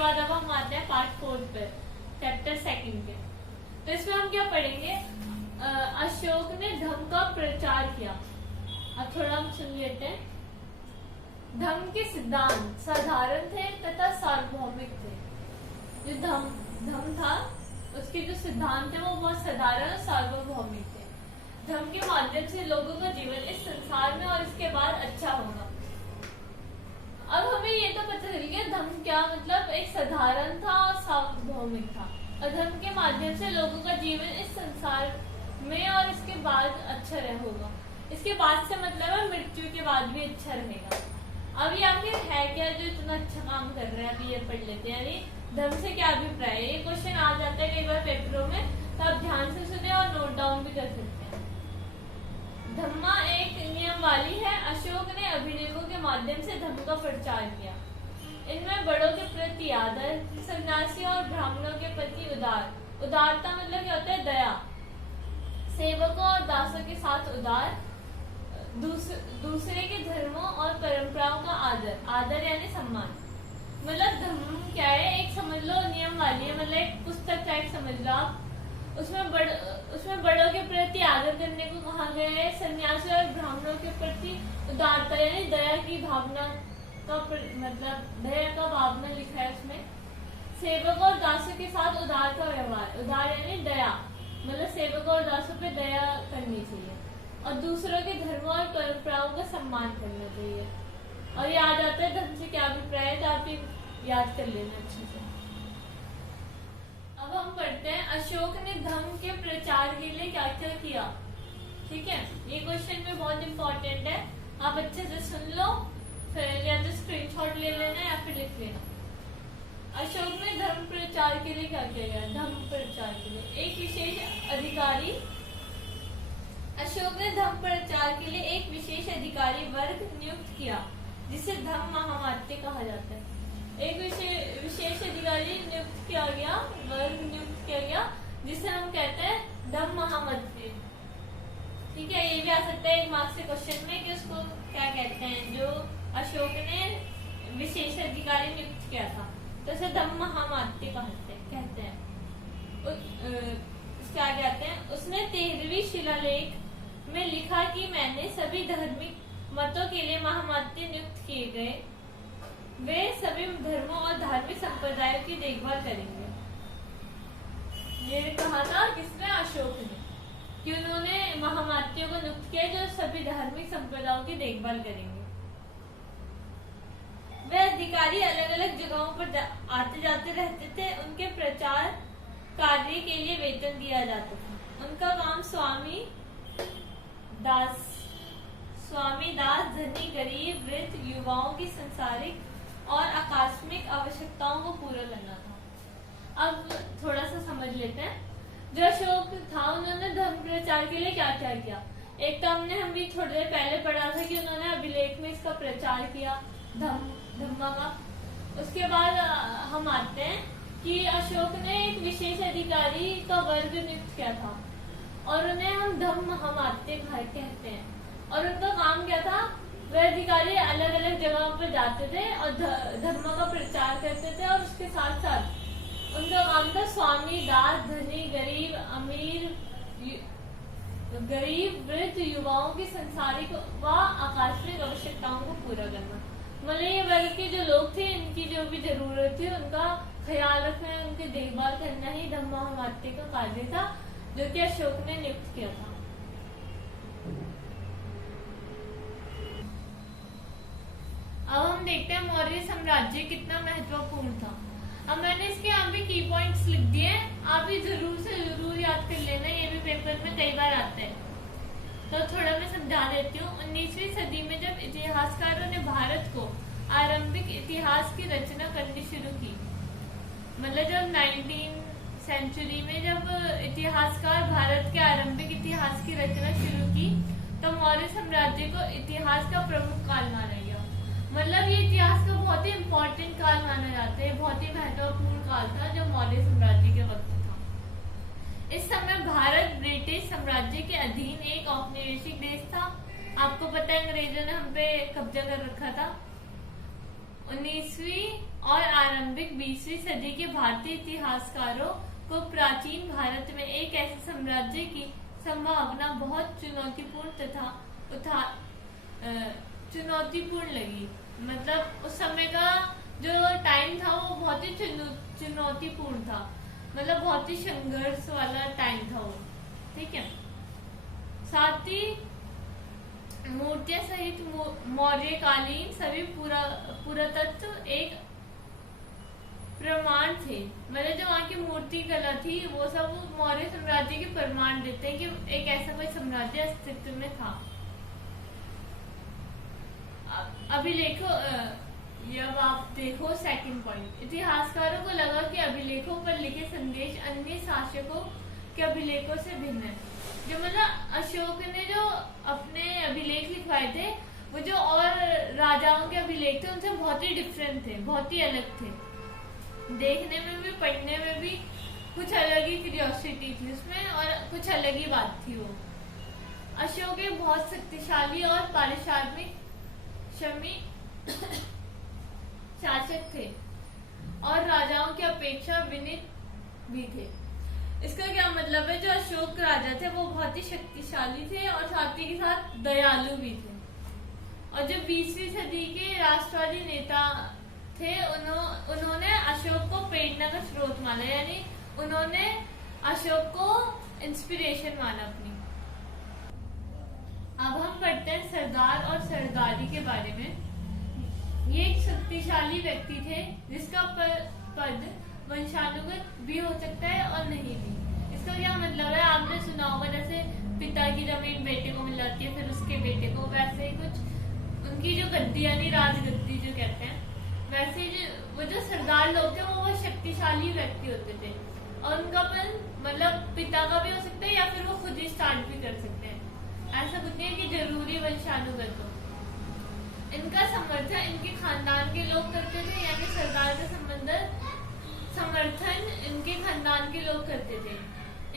बाद अब हम आते हैं पार्ट 4 पे, चैप्टर 2 के। तो इसमें हम क्या पढ़ेंगे? अशोक ने धम्म का प्रचार किया। अब थोड़ा हम सुन लेते हैं। धम्म के सिद्धांत साधारण थे तथा सार्वभौमिक थे। जो धम्म था उसके जो सिद्धांत थे वो बहुत साधारण और सार्वभौमिक थे। धम्म के माध्यम से लोगों का जीवन इस संसार में और इसके बाद अच्छा होगा। अब हमें ये तो पता चल गया धम्म क्या मतलब एक साधारण था और सार्वभौमिक था, और धम्म के माध्यम से लोगों का जीवन इस संसार में और इसके बाद अच्छा होगा। इसके बाद से मतलब है मृत्यु के बाद भी अच्छा रहेगा। अब ये आखिर है क्या जो इतना अच्छा काम कर रहे हैं? अभी ये पढ़ लेते हैं। यानी धम्म से क्या अभिप्राय है? ये क्वेश्चन आ जाता है कई बार पेपरों में, तो आप ध्यान से सुने और नोट डाउन भी कर सकते हैं। धम्मा एक नियमावली है। अशोक ने अभिलेखों के माध्यम से धम्म का प्रचार किया। इनमें बड़ों के प्रति आदर, सन्यासी और ब्राह्मणों के प्रति उदारता मतलब क्या होता है? दया, सेवकों और दासों के साथ उदार, दूसरे के धर्मों और परंपराओं का आदर यानी सम्मान। मतलब धम्म क्या है? एक समझ लो नियमावली है, मतलब एक पुस्तक टाइप समझ लो आप। उसमें बड़ों के प्रति आदर करने को कहा गया है। सन्यासी और ब्राह्मणों के प्रति उदारता यानी दया की भावना का मतलब दया का भावना लिखा है उसमें। सेवकों और दासों के साथ उदार का व्यवहार, उदार यानी दया, मतलब सेवकों और दासों पे दया करनी चाहिए, और दूसरों के धर्मों और परंपराओं का सम्मान करना चाहिए। और ये आ जाता है धर्म से क्या अभिप्राय है, तो आप ये याद कर लेना अच्छे से। अब हम पढ़ते हैं अशोक ने धम्म के प्रचार के लिए क्या क्या किया। ठीक है, ये क्वेश्चन में बहुत इंपॉर्टेंट है, आप अच्छे से सुन लो, फिर या तो स्क्रीनशॉट ले लेना या फिर लिख लेना। अशोक ने धर्म प्रचार के लिए क्या किया? धम्म प्रचार के लिए एक विशेष अधिकारी, अशोक ने धम्म प्रचार के लिए एक विशेष अधिकारी वर्ग नियुक्त किया जिसे धम्म महामात्य कहा जाता है। एक विशेष अधिकारी नियुक्त किया गया, वर्ग नियुक्त किया गया जिसे हम कहते हैं धम्म महामात्य। ठीक है, ये भी आ सकता है एक मार्क्स से क्वेश्चन में कि उसको क्या कहते हैं, जो अशोक ने विशेष अधिकारी नियुक्त किया था, तो उसे धम्म महामात्य कहते हैं। क्या कहते हैं? उसने 13वीं शिलालेख में लिखा कि मैंने सभी धार्मिक मतों के लिए महामात्य नियुक्त किए गए, वे सभी धर्मों और धार्मिक संप्रदायों की देखभाल करेंगे। ये कहा था किसने? अशोक ने, कि उन्होंने महामात्यों को नियुक्त किया जो सभी धार्मिक संप्रदायों की देखभाल करेंगे। वे अधिकारी अलग अलग जगहों पर आते जाते रहते थे। उनके प्रचार कार्य के लिए वेतन दिया जाता था। उनका काम स्वामी दास, धनी, गरीब, वृद्ध, युवाओं की संसारिक और आकस्मिक आवश्यकताओं को पूरा करना था। अब थोड़ा सा समझ लेते हैं। जो अशोक था उन्होंने धर्म प्रचार के लिए क्या क्या किया। एक तो हमने भी थोड़ी देर पहले पढ़ा था कि उन्होंने अभिलेख में इसका प्रचार किया धम्मा का। उसके बाद हम आते हैं कि अशोक ने एक विशेष अधिकारी का वर्ग नियुक्त किया था और उन्हें हम धम्म महामात्य कहते हैं। और उनका काम क्या था? वे अधिकारी अलग अलग जगहों पर जाते थे और धर्म का प्रचार करते थे, और उसके साथ साथ उनका काम था स्वामी, दास, धनी, गरीब, अमीर, वृद्ध, युवाओं की संसारिक व आकस्मिक आवश्यकताओं को पूरा करना। मतलब ये वर्ग के जो लोग थे, इनकी जो भी जरूरत थी उनका ख्याल रखना, उनकी देखभाल करना ही धम्म महामात्य का कार्य था, जो कि अशोक ने नियुक्त किया था। अब हम देखते हैं मौर्य साम्राज्य कितना महत्वपूर्ण था। अब मैंने इसके यहाँ भी की पॉइंट्स लिख दिए, आप भी जरूर से जरूर याद कर लेना, ये भी पेपर में कई बार आता है। तो थोड़ा मैं समझा देती हूँ। 19वीं सदी में जब इतिहासकारों ने भारत को आरंभिक इतिहास की रचना करनी शुरू की, मतलब जब 19th सेंचुरी में जब इतिहासकार भारत के आरंभिक इतिहास की रचना शुरू की, तो मौर्य साम्राज्य को इतिहास का प्रमुख काल माना गया। मतलब ये इतिहास का बहुत ही इम्पोर्टेंट काल माना जाता है, बहुत ही महत्वपूर्ण काल था जो मौर्य साम्राज्य के वक्त था। इस समय भारत ब्रिटिश साम्राज्य के अधीन एक औपनिवेशिक देश था। आपको पता है अंग्रेजों ने हम पे कब्जा कर रखा था। 19वीं और आरंभिक 20वीं सदी के भारतीय इतिहासकारों को प्राचीन भारत में एक ऐसे साम्राज्य की संभावना बहुत चुनौतीपूर्ण लगी। मतलब उस समय का जो टाइम था वो बहुत ही चुनौतीपूर्ण था, मतलब बहुत ही संघर्ष वाला टाइम था वो। ठीक है, साथ ही मूर्तियां सहित मौर्यकालीन सभी पुरातत्व एक प्रमाण थे। मतलब जो वहाँ की मूर्ति कला थी वो सब मौर्य साम्राज्य के प्रमाण देते हैं कि एक ऐसा कोई साम्राज्य अस्तित्व में था। अभिलेखों अब आप देखो सेकंड पॉइंट, इतिहासकारों को लगा कि अभिलेखों पर लिखे संदेश अन्य शासकों के अभिलेखों से भिन्न है। जो मतलब अशोक ने जो अपने अभिलेख लिखवाए थे वो जो और राजाओं के अभिलेख थे उनसे बहुत ही डिफरेंट थे, बहुत ही अलग थे। देखने में भी पढ़ने में भी कुछ अलग ही क्यूरियोसिटी थी उसमें और कुछ अलग ही बात थी वो। अशोक एक बहुत शक्तिशाली और पारिश्रमिक शासक थे और राजाओं की अपेक्षा विनीत भी थे। इसका क्या मतलब है, जो अशोक राजा थे वो बहुत ही शक्तिशाली थे और साथ ही के साथ दयालु भी थे। और जो 20वीं सदी के राष्ट्रवादी नेता थे उन्होंने अशोक को प्रेरणा का स्रोत माना, यानी उन्होंने अशोक को इंस्पिरेशन माना अपनी। अब हम पढ़ते हैं सरदार और सरदारी के बारे में। ये एक शक्तिशाली व्यक्ति थे जिसका पद वंशानुगत भी हो सकता है और नहीं भी। इसका क्या मतलब है, आपने सुना होगा जैसे पिता की जमीन बेटे को मिल जाती है फिर उसके बेटे को, वैसे ही कुछ उनकी जो गद्दी यानी राजगद्दी जो कहते हैं, वैसे वो जो सरदार लोग थे वो बहुत शक्तिशाली व्यक्ति होते थे और उनका मतलब पिता का भी हो सकता है या फिर वो खुद ही स्टार्ट भी कर सकते हैं। ऐसा कुछ नहीं है कि जरूरी वंशानुगत हो। इनका समर्थन इनके खानदान के लोग करते थे, यानी सरदार का समर्थन इनके खानदान के लोग करते थे।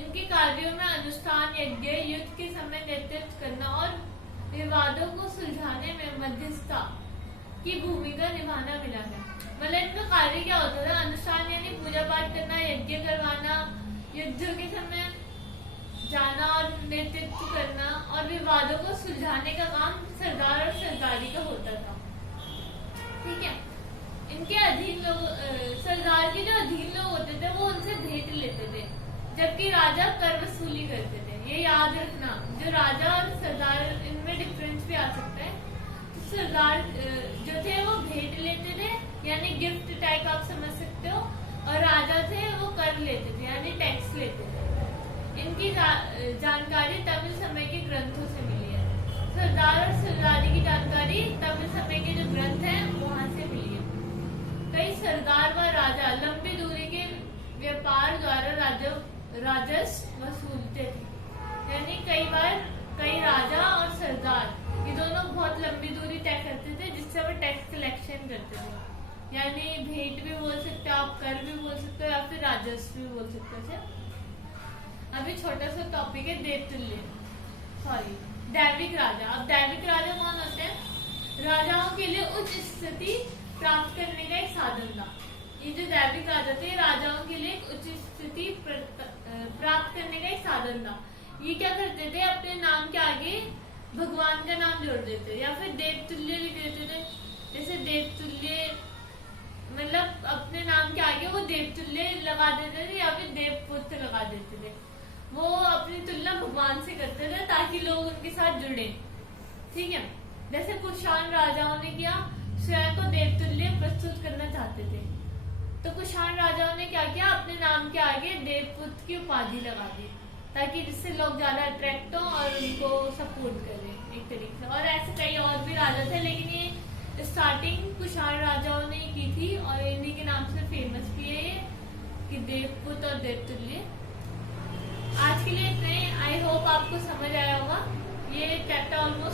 इनके कार्यों में अनुष्ठान, यज्ञ, युद्ध के समय नेतृत्व करना और विवादों को सुलझाने में मध्यस्थता की भूमिका निभाना मिला है। मतलब इनका कार्य क्या होता था, अनुष्ठान यानी पूजा पाठ करना, यज्ञ करवाना, युद्ध के समय जाना और नेतृत्व करना और विवादों को सुलझाने का काम सरदार और सरदारी का होता था। ठीक है, इनके अधीन लोग, सरदार के जो अधीन लोग होते थे वो उनसे भेंट लेते थे, जबकि राजा कर वसूली करते थे। ये याद रखना, जो राजा और सरदार इनमें डिफरेंस भी आ सकता है। तो सरदार जो थे वो भेंट लेते थे यानी गिफ्ट टाइप आप समझ सकते हो, और राजा थे वो कर लेते थे यानी टैक्स लेते थे। इनकी जानकारी तमिल समय के ग्रंथों से मिली है। सरदार और सरदारी की जानकारी तमिल समय के जो ग्रंथ हैं वहां से मिली है। कई सरदार व राजा लंबी दूरी के व्यापार द्वारा राजस्व वसूलते थे, यानी कई बार कई राजा और सरदार ये दोनों बहुत लंबी दूरी तय करते थे जिससे वो टैक्स कलेक्शन करते थे। यानी भेंट भी बोल सकते हो आप, कर भी बोल सकते हो या फिर राजस्व भी बोल सकते थे। अभी छोटा सा टॉपिक है दैविक राजा। अब दैविक राजा कौन होते हैं, राजाओं के लिए उच्च स्थिति प्राप्त करने का एक साधन था। ये जो दैविक राजा थे राजाओं के लिए उच्च स्थिति प्राप्त करने का एक साधन था। ये क्या करते थे, अपने नाम के आगे भगवान का नाम जोड़ देते या फिर देवतुल्य लिख देते थे। जैसे देवतुल्य मतलब अपने नाम के आगे वो देवतुल्य लगा देते थे या फिर देवपुत्र लगा देते थे। वो अपनी तुलना भगवान से करते थे ताकि लोग उनके साथ जुड़े। ठीक है, जैसे कुषाण राजाओं ने किया, स्वयं को देवतुल्य प्रस्तुत करना चाहते थे, तो कुषाण राजाओं ने क्या किया, अपने नाम के आगे देवपुत्र की उपाधि लगा दी ताकि जिससे लोग ज्यादा अट्रैक्ट हो और उनको सपोर्ट करें एक तरीके से। और ऐसे कई और भी राजा थे, लेकिन ये स्टार्टिंग कुषाण राजाओं ने की थी और इन्हीं के नाम से फेमस भी है ये कि देवपुत्र और देवतुल्य। आज के लिए इतना ही। आई होप आपको समझ आया होगा। ये चैप्टर ऑलमोस्ट